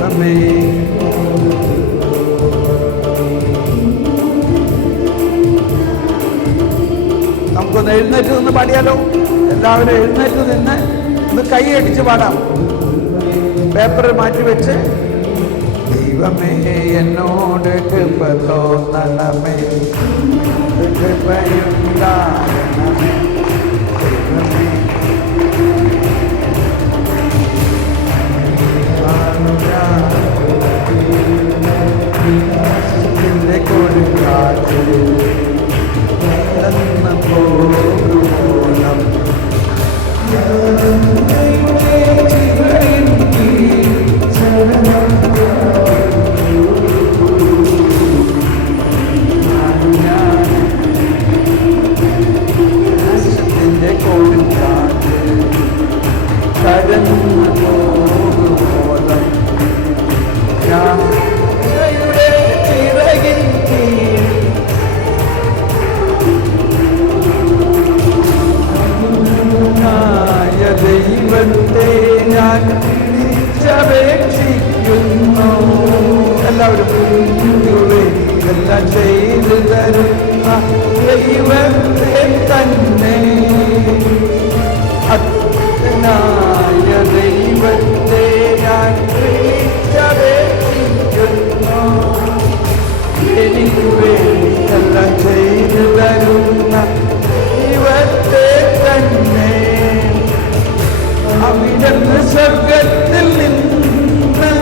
ദൈവമേ. നമുക്കൊന്ന് എഴുന്നേറ്റ് നിന്ന് പാടിയാലോ? എല്ലാവരും എഴുന്നേറ്റ് നിന്ന് ഒന്ന് കൈയടിച്ച് പാടാം. പേപ്പർ മാറ്റിവെച്ച്. ദൈവമേ എന്നോട് കൃപ തോന്നണമേ, കൃപയുണ്ടാകണമേ. ദൈവമേ കൊടുക്കാതെ പോകുമോളം കൊടുക്കാതെ കടന്നു പോകുമോളം ദൈവത്തെ ഞാൻ വിളിച്ചപേക്ഷിക്കുന്നു. എല്ലാവരും എല്ലാം ചെയ്തു തരുന്ന ദൈവത്തെ തന്നെ, അത്നായ ദൈവത്തെ ഞാൻ വിളിച്ചപേക്ഷിക്കുന്നു. എനിക്ക് വേണ്ടി എല്ലാം ചെയ്തു തരുന്ന ദൈവത്തെ തന്നെ. അവിടുന്ന് സ്വർഗത്തിൽ നിന്ന്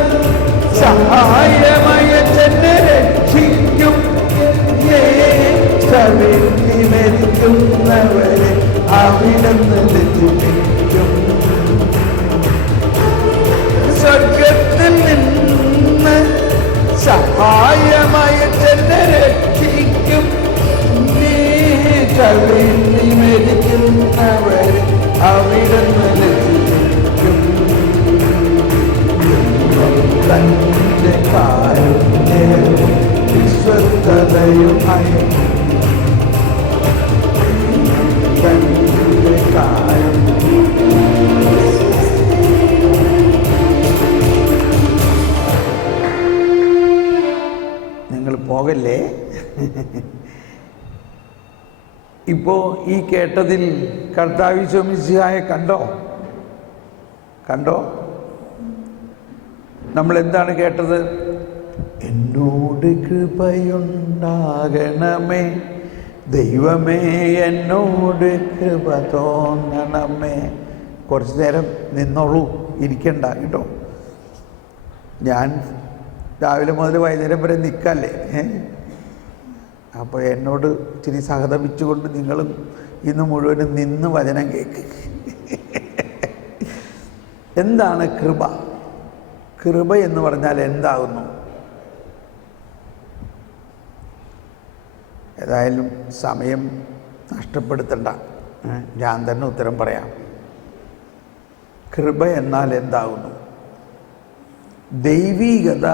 സഹായമായ ചെന്നെ രക്ഷിക്കും. മരിക്കുന്നവരെ അവിടുന്ന് രക്ഷിക്കും. സ്വർഗത്തിൽ നിന്ന് സഹായമായ ചെന്നെ രക്ഷിക്കും. മരിക്കുന്നവരെ അവിടുന്ന് രക്ഷിക്കും. തന്റെ കാരുണ്യവും വിശ്വസ്തതയുമായി തന്റെ കാരുണ്യം. നിങ്ങൾ പോകല്ലേ. ഇപ്പോ ഈ കേട്ടതിൽ കർത്താവ് ഈശോ മിശിഹായെ കണ്ടോ? നമ്മൾ എന്താണ് കേട്ടത്? എന്നോട് കൃപയുണ്ടാകണമേ, ദൈവമേ എന്നോട് കൃപ തോന്നണമേ. കുറച്ചു നേരം നിന്നോളൂ, ഇരിക്കണ്ട കേട്ടോ. ഞാൻ രാവിലെ മുതൽ വൈകുന്നേരം വരെ നിൽക്കല്ലേ. അപ്പോൾ എന്നോട് ഇച്ചിരി സഹതപിച്ചുകൊണ്ട് നിങ്ങളും ഇന്ന് മുഴുവനും നിന്ന് വചനം കേൾക്ക്. എന്താണ് കൃപ? കൃപ എന്ന് പറഞ്ഞാൽ എന്താകുന്നു? ഏതായാലും സമയം നഷ്ടപ്പെടുത്തണ്ട, ഞാൻ തന്നെ ഉത്തരം പറയാം. കൃപ എന്നാൽ എന്താകുന്നു? ദൈവീകത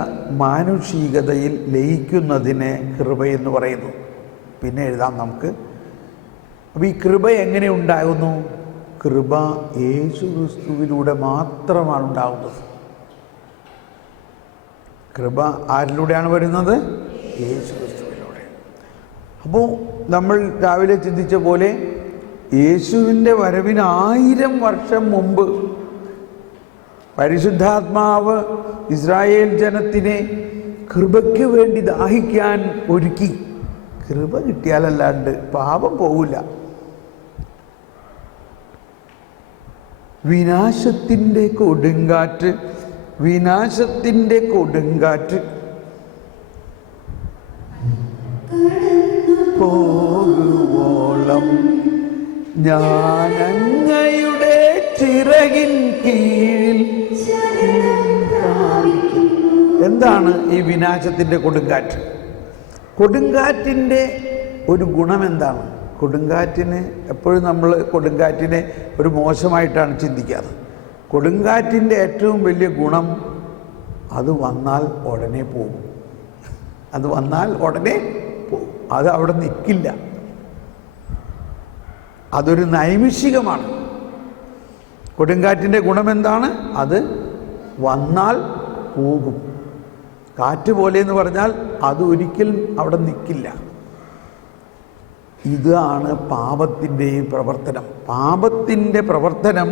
മാനുഷികതയിൽ ലയിക്കുന്നതിനെ കൃപയെന്ന് പറയുന്നു. പിന്നെ എഴുതാം നമുക്ക്. അപ്പോൾ ഈ കൃപ എങ്ങനെ ഉണ്ടാകുന്നു? കൃപ യേശുക്രിസ്തുവിലൂടെ മാത്രമാണ് ഉണ്ടാകുന്നത്. കൃപ ആരിലൂടെയാണ് വരുന്നത്? യേശുക്രിസ്തുവിലൂടെ. അപ്പോൾ നമ്മൾ രാവിലെ ചിന്തിച്ച പോലെ യേശുവിൻ്റെ വരവിന് 1000 വർഷം മുമ്പ് പരിശുദ്ധാത്മാവ് ഇസ്രായേൽ ജനത്തിനെ കൃപയ്ക്ക് വേണ്ടി ദാഹിക്കാൻ ഒരുക്കി. കൃപ കിട്ടിയാലല്ലാണ്ട് പാപം പോവില്ല. വിനാശത്തിൻ്റെ കൊടുങ്കാറ്റ് പോകുവോളം ഞാൻ അങ്ങയുടെ ചിറകിൻ കീഴിൽ. എന്താണ് ഈ വിനാശത്തിൻ്റെ കൊടുങ്കാറ്റ്? കൊടുങ്കാറ്റിൻ്റെ ഒരു ഗുണം എന്താണ്? കൊടുങ്കാറ്റിന് എപ്പോഴും നമ്മൾ കൊടുങ്കാറ്റിനെ ഒരു മോശമായിട്ടാണ് ചിന്തിക്കാറ്. കൊടുങ്കാറ്റിൻ്റെ ഏറ്റവും വലിയ ഗുണം അത് വന്നാൽ ഉടനെ പോകും. അത് അവിടെ നിൽക്കില്ല. അതൊരു നൈമിഷികമാണ്. കൊടുങ്കാറ്റിൻ്റെ ഗുണമെന്താണ്? അത് വന്നാൽ പോകും. കാറ്റ് പോലെ എന്ന് പറഞ്ഞാൽ അത് ഒരിക്കലും അവിടെ നിൽക്കില്ല. ഇതാണ് പാപത്തിൻ്റെയും പ്രവർത്തനം. പാപത്തിൻ്റെ പ്രവർത്തനം,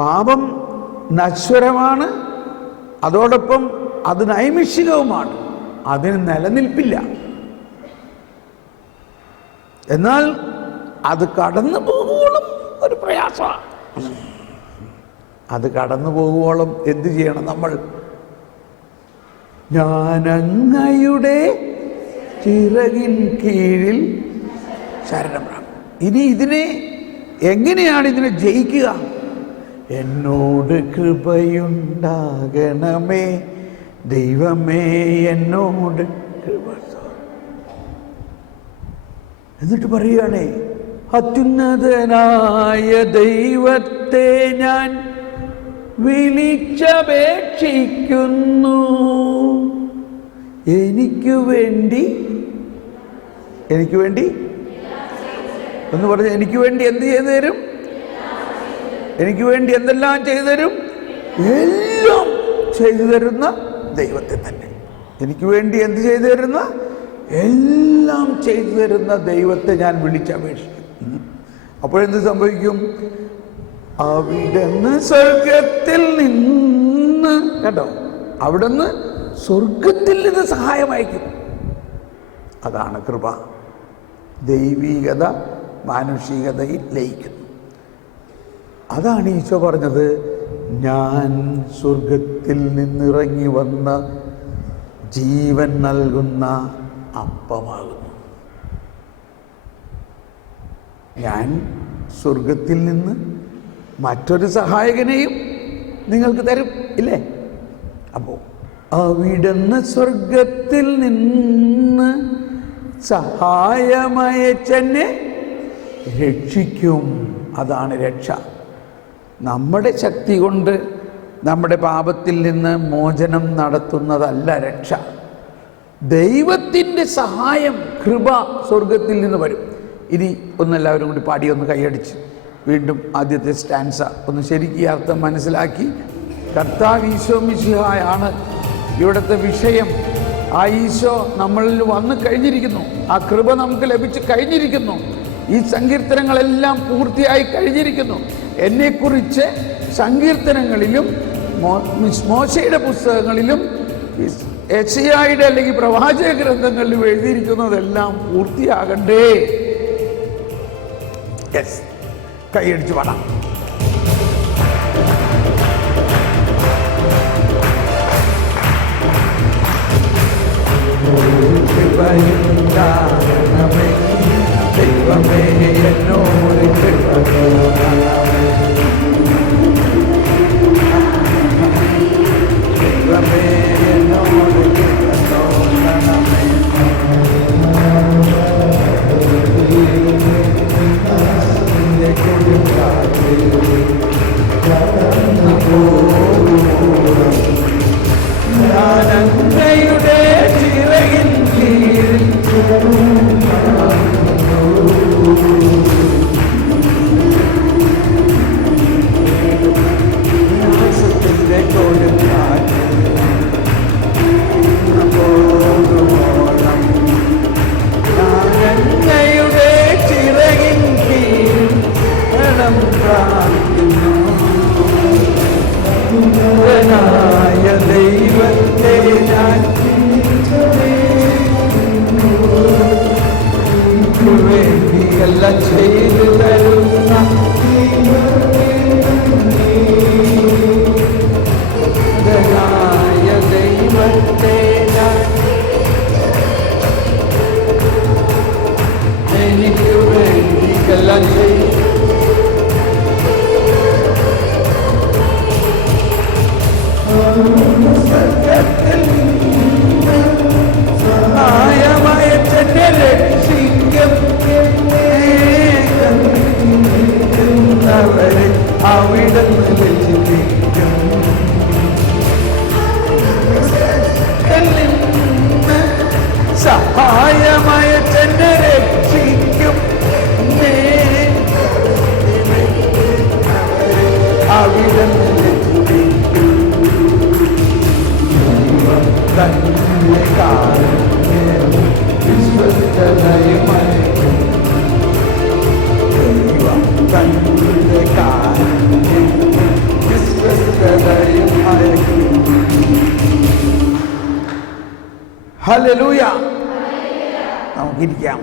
പാപം നശ്വരമാണ്, അതോടൊപ്പം അത് നൈമിഷികവുമാണ്. അതിന് നിലനിൽപ്പില്ല. എന്നാൽ അത് കടന്നു പോകുവോളം ഒരു പ്രയാസമാണ്. അത് കടന്നു പോകുവോളം എന്ത് ചെയ്യണം നമ്മൾ? ഞാനങ്ങയുടെ ചിറകിൻ കീഴിൽ ശരണം പ്രാപിക്കും. ഇനി ഇതിനെ എങ്ങനെയാണ് ഇതിനെ ജയിക്കുക? എന്നോട് കൃപയുണ്ടാകണമേ ദൈവമേ, എന്നോട് കൃപ. എന്നിട്ട് പറയുകയാണേ, അത്യുന്നതനായ ദൈവത്തെ ഞാൻ വിളിച്ചപേക്ഷിക്കുന്നു. എനിക്ക് വേണ്ടി എന്ന് പറഞ്ഞ് എനിക്ക് വേണ്ടി എന്ത് ചെയ്തു തരും? എനിക്ക് വേണ്ടി എന്തെല്ലാം ചെയ്തു തരും? എല്ലാം ചെയ്തു തരുന്ന ദൈവത്തെ തന്നെ. എനിക്ക് വേണ്ടി എന്ത് ചെയ്തു തരുന്ന? എല്ലാം ചെയ്തു തരുന്ന ദൈവത്തെ ഞാൻ വിളിച്ചപേക്ഷിക്കും. അപ്പോഴെന്ത് സംഭവിക്കും? അവിടുന്ന് സ്വർഗത്തിൽ നിന്ന്, കേട്ടോ, അവിടുന്ന് സ്വർഗത്തിൽ നിന്ന് സഹായം അയക്കും. അതാണ് കൃപ. ദൈവികത മാനുഷികതയിൽ ലയിക്കുന്നു. അതാണ് ഈശോ പറഞ്ഞത്, ഞാൻ സ്വർഗത്തിൽ നിന്നിറങ്ങി വന്ന ജീവൻ നൽകുന്ന അപ്പമാകുന്നു. ഞാൻ സ്വർഗത്തിൽ നിന്ന് മറ്റൊരു സഹായകനെയും നിങ്ങൾക്ക് തരും, ഇല്ലേ? അപ്പോൾ അവിടുന്ന് സ്വർഗത്തിൽ നിന്ന് സഹായമയച്ചെന്നെ രക്ഷിക്കും. അതാണ് രക്ഷ. നമ്മുടെ ശക്തി കൊണ്ട് നമ്മുടെ പാപത്തിൽ നിന്ന് മോചനം നടത്തുന്നതല്ല രക്ഷ. ദൈവത്തിൻ്റെ സഹായം, കൃപ സ്വർഗത്തിൽ നിന്ന് വരും. ഇനി ഒന്നെല്ലാവരും കൂടി പാടി ഒന്ന് കൈയടിച്ച് വീണ്ടും ആദ്യത്തെ സ്റ്റാൻസ ഒന്ന് ശരിക്കും അർത്ഥം മനസ്സിലാക്കി. കർത്താവ് ഈശോ മിശിഹായാണ് ഇവിടുത്തെ വിഷയം. ആ ഈശോ നമ്മളിൽ വന്നു കഴിഞ്ഞിരിക്കുന്നു. ആ കൃപ നമുക്ക് ലഭിച്ച് കഴിഞ്ഞിരിക്കുന്നു. ഈ സങ്കീർത്തനങ്ങളെല്ലാം പൂർത്തിയായി കഴിഞ്ഞിരിക്കുന്നു. എന്നെക്കുറിച്ച് സങ്കീർത്തനങ്ങളിലും മോശയുടെ പുസ്തകങ്ങളിലും യെശയ്യായുടെ അല്ലെങ്കിൽ പ്രവാചക ഗ്രന്ഥങ്ങളിലും എഴുതിയിരിക്കുന്നതെല്ലാം പൂർത്തിയാകണ്ടേ? യെസ്, കൈയടിച്ച് പാടാം. ദൈവമേ എന്നോട് കൃപ തോന്നണമേ, ദൈവമേ എന്നോട് കൃപ തോന്നണമേ. ഞാനങ്ങയുടെ ചിറകിൻ കീഴിൽ ദൈവത്തെ ഞാൻ വേണ്ടിയെല്ലാം ചെയ്തു തരുന്ന ദൈവത്തെ ഞാൻ എനിക്ക് വേണ്ടിയെല്ലാം ചെയ്തു സഹായമയച്ചെന്നെ രക്ഷിക്കും. അവരെ അവിടുന്ന് രക്ഷിക്കും. സഹായമയച്ചെന്നെ രക്ഷിക്കും. അവിടുന്ന് രക്ഷിക്കും. ഹല്ലേലൂയ. നമുക്കിരിക്കാം.